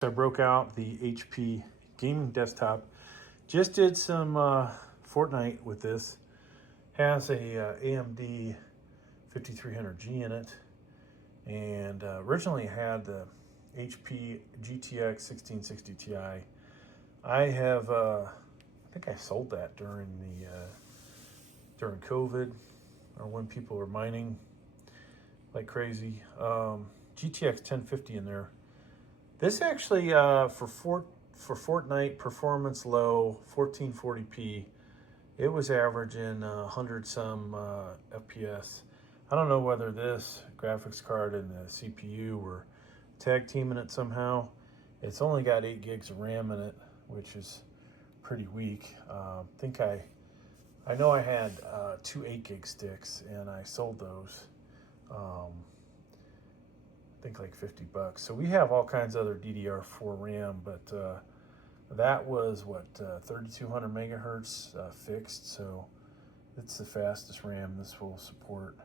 I broke out the HP gaming desktop. Just did some Fortnite with this. Has a AMD 5300G in it, and originally had the HP GTX 1660 Ti. I have, I think I sold that during COVID, or when people were mining like crazy. GTX 1050 in there. This actually for Fortnite performance low 1440p, it was averaging 100 some FPS. I don't know whether this graphics card and the CPU were tag teaming it somehow. It's only got 8 gigs of RAM in it, which is pretty weak. I know I had 2 8 gig sticks and I sold those. I think like $50. So we have all kinds of other DDR4 RAM, but that was what 3200 megahertz fixed. So it's the fastest RAM this will support.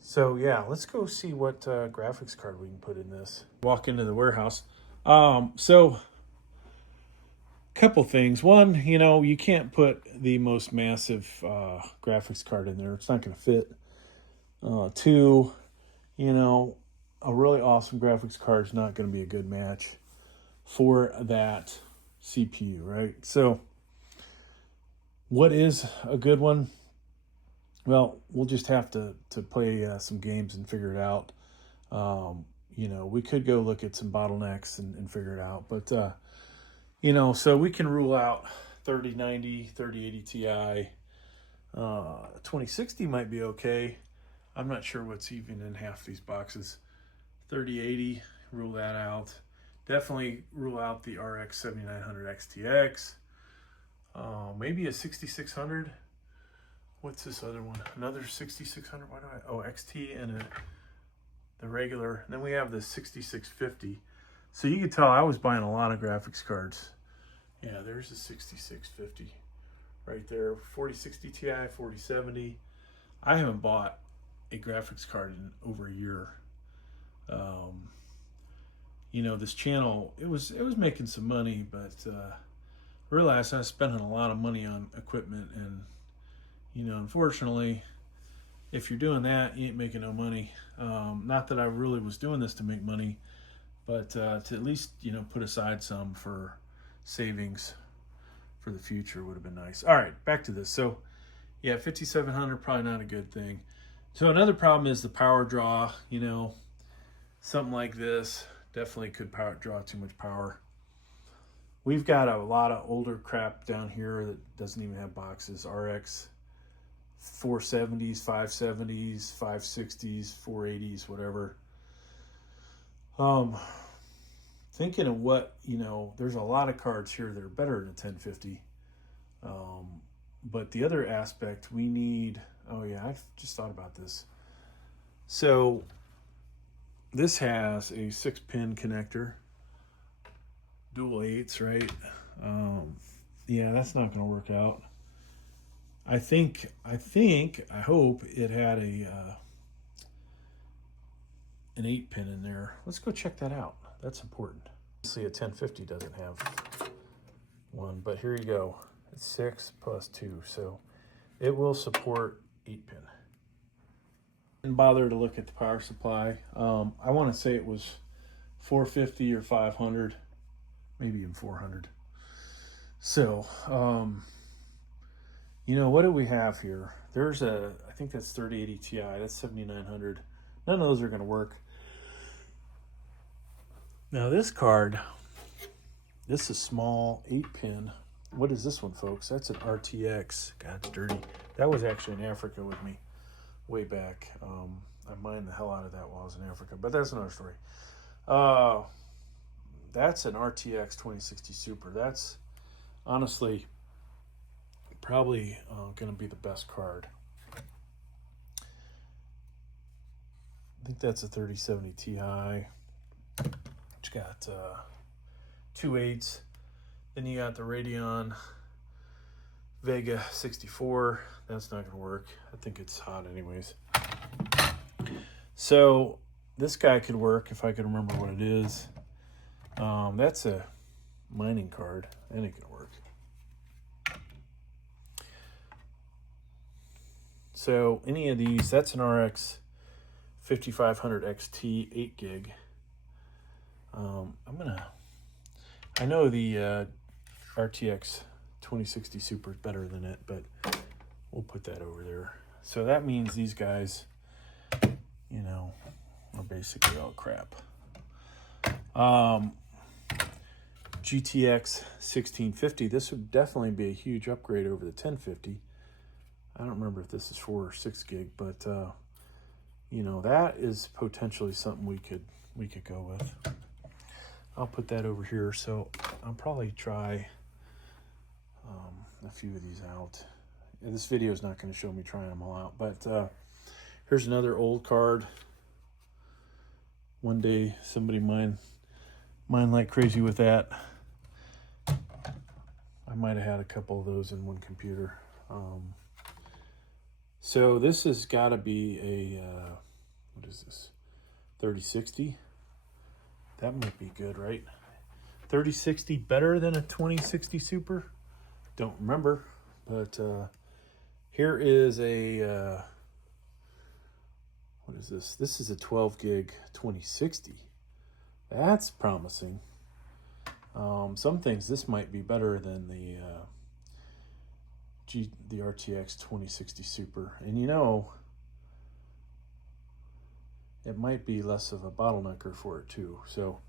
So yeah, let's go see what graphics card we can put in this. Walk into the warehouse. So couple things. One, you can't put the most massive graphics card in there. It's not going to fit. Two, a really awesome graphics card is not going to be a good match for that CPU, right? So what is a good one? Well, we'll just have to play some games and figure it out. We could go look at some bottlenecks and figure it out. But, so we can rule out 3090, 3080 Ti. 2060 might be okay. I'm not sure what's even in half these boxes. 3080, rule that out. Definitely rule out the RX 7900 XTX. Maybe a 6600. What's this other one? Another 6600. Why do I? Oh, XT and the regular. And then we have the 6650. So you can tell I was buying a lot of graphics cards. Yeah, there's the 6650 right there. 4060 Ti, 4070. I haven't bought a graphics card in over a year. This channel, it was making some money, but realized I was spending a lot of money on equipment, and unfortunately, if you're doing that, you ain't making no money. Not that I really was doing this to make money, but to at least put aside some for savings for the future would have been nice. All right, back to this. So yeah, 5700 probably not a good thing. So another problem is the power draw. Something like this definitely could draw too much power. We've got a lot of older crap down here that doesn't even have boxes. RX 470s, 570s, 560s, 480s, whatever. Thinking of what, there's a lot of cards here that are better than 1050. But the other aspect we need, oh yeah, I've just thought about this. So this has a 6-pin connector, dual 8s, right? Yeah, that's not going to work out. I hope it had an 8-pin in there. Let's go check that out. That's important. Obviously, a 1050 doesn't have one, but here you go. It's 6 plus 2, so it will support 8-pin. Didn't bother to look at the power supply. I want to say it was 450 or 500, maybe even 400. So, what do we have here? There's I think that's 3080 Ti, that's 7900. None of those are going to work. Now this card, this is small 8-pin. What is this one, folks? That's an RTX. God, it's dirty. That was actually in Africa with me way back. I mined the hell out of that while I was in Africa, but that's another story. That's an RTX 2060 Super. That's honestly probably going to be the best card. I think that's a 3070 Ti. It's got 2 8s. Then you got the Radeon Vega 64. That's not going to work. I think it's hot anyways. So this guy could work if I could remember what it is. That's a mining card. That ain't gonna work. So any of these, that's an RX 5500 XT 8 gig. I know the RTX 2060 Super is better than it, but we'll put that over there. So that means these guys, you know, are basically all crap. GTX 1650. This would definitely be a huge upgrade over the 1050. I don't remember if this is 4 or 6 gig, but you know, that is potentially something we could go with. I'll put that over here. So I'll probably try a few of these out. And this video is not going to show me trying them all out, but here's another old card. One day somebody mine like crazy with that. I might have had a couple of those in one computer. So this has got to be a what is this, 3060? That might be good, right? 3060 better than a 2060 Super? Don't remember, but here is a what is this? This is a 12 gig 2060. That's promising. Some things this might be better than the RTX 2060 Super, and you know, it might be less of a bottlenecker for it too. So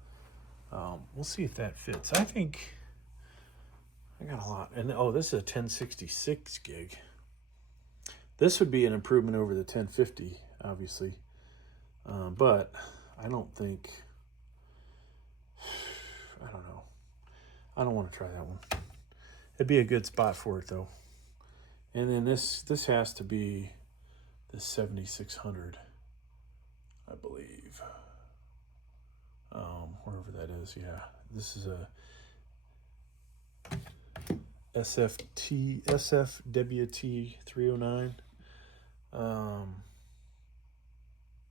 we'll see if that fits. I think I got a lot. And oh, this is a 1066 gig. This would be an improvement over the 1050, obviously, but I don't think, I don't know. I don't want to try that one. It'd be a good spot for it though. And then this has to be the 7600, I believe. Wherever that is, yeah. This is a SFWT 309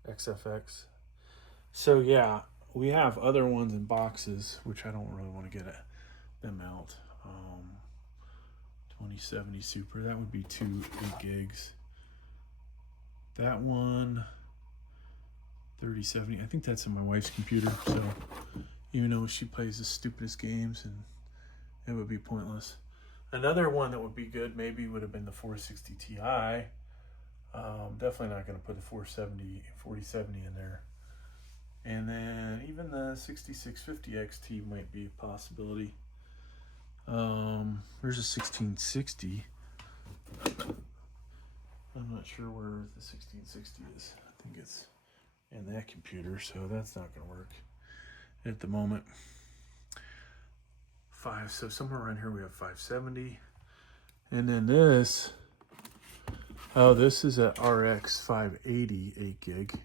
XFX. So yeah, we have other ones in boxes, which I don't really want to get them out. 2070 Super, that would be 2 8 gigs. That one, 3070, I think that's in my wife's computer, so even though she plays the stupidest games, and it would be pointless. Another one that would be good maybe would have been the 460 Ti. Definitely not going to put the 4070 in there. And then even the 6650 XT might be a possibility. There's a 1660. I'm not sure where the 1660 is. I think it's in that computer, so that's not going to work at the moment. So somewhere around here we have 570. And then this, oh, this is a RX 580 8 gig.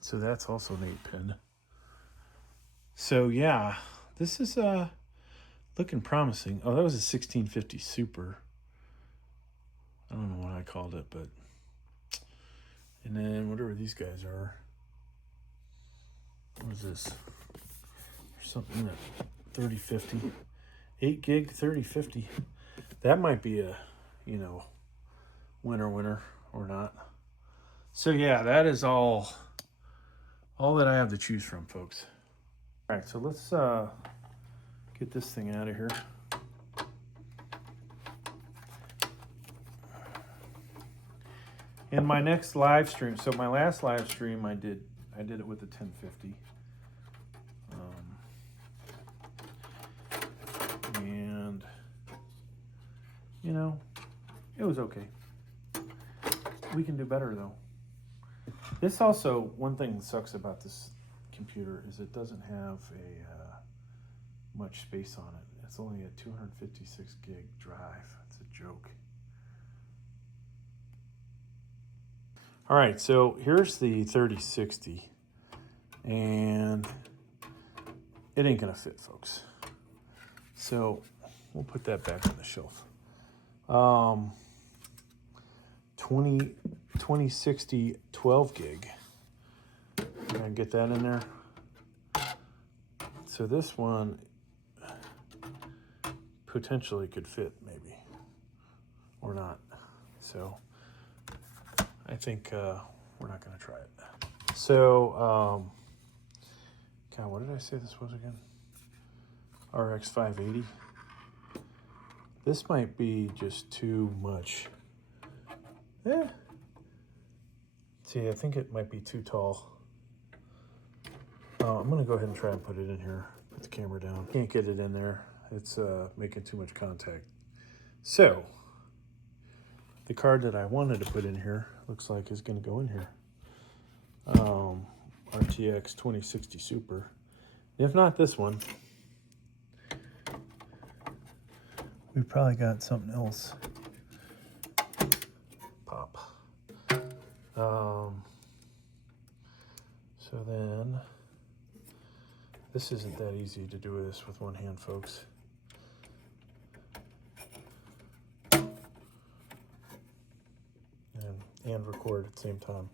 So that's also an 8 pin. So yeah, this is looking promising. Oh, that was a 1650 Super. I don't know what I called it, but, and then whatever these guys are. What is this? There's something at 3050. 8 gig 3050. That might be a, you know, winner or not. So yeah, that is all that I have to choose from, folks. All right, so let's get this thing out of here. In my next live stream, so my last live stream I did it with the 1050. And you know, it was okay. We can do better though. This also, one thing that sucks about this computer is it doesn't have a much space on it. It's only a 256 gig drive. It's a joke. All right, so here's the 3060, and it ain't gonna fit, folks. So we'll put that back on the shelf. 2060 12 gig. And get that in there. So this one potentially could fit, maybe, or not. So I think we're not going to try it. So, God, what did I say this was again? RX 580. This might be just too much. See, I think it might be too tall. I'm going to go ahead and try and put it in here. Put the camera down. Can't get it in there. It's making too much contact. So, the card that I wanted to put in here looks like is going to go in here. RTX 2060 Super. If not this one, we've probably got something else. Pop. So then, this isn't that easy to do this with one hand, folks. And record at the same time.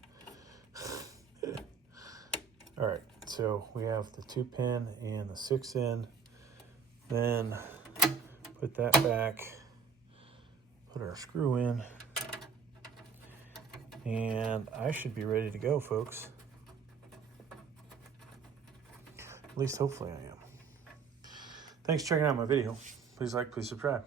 All right, so we have the 2-pin and the 6-in. Then put that back, put our screw in, and I should be ready to go, folks. At least hopefully I am. Thanks for checking out my video. Please like, please subscribe.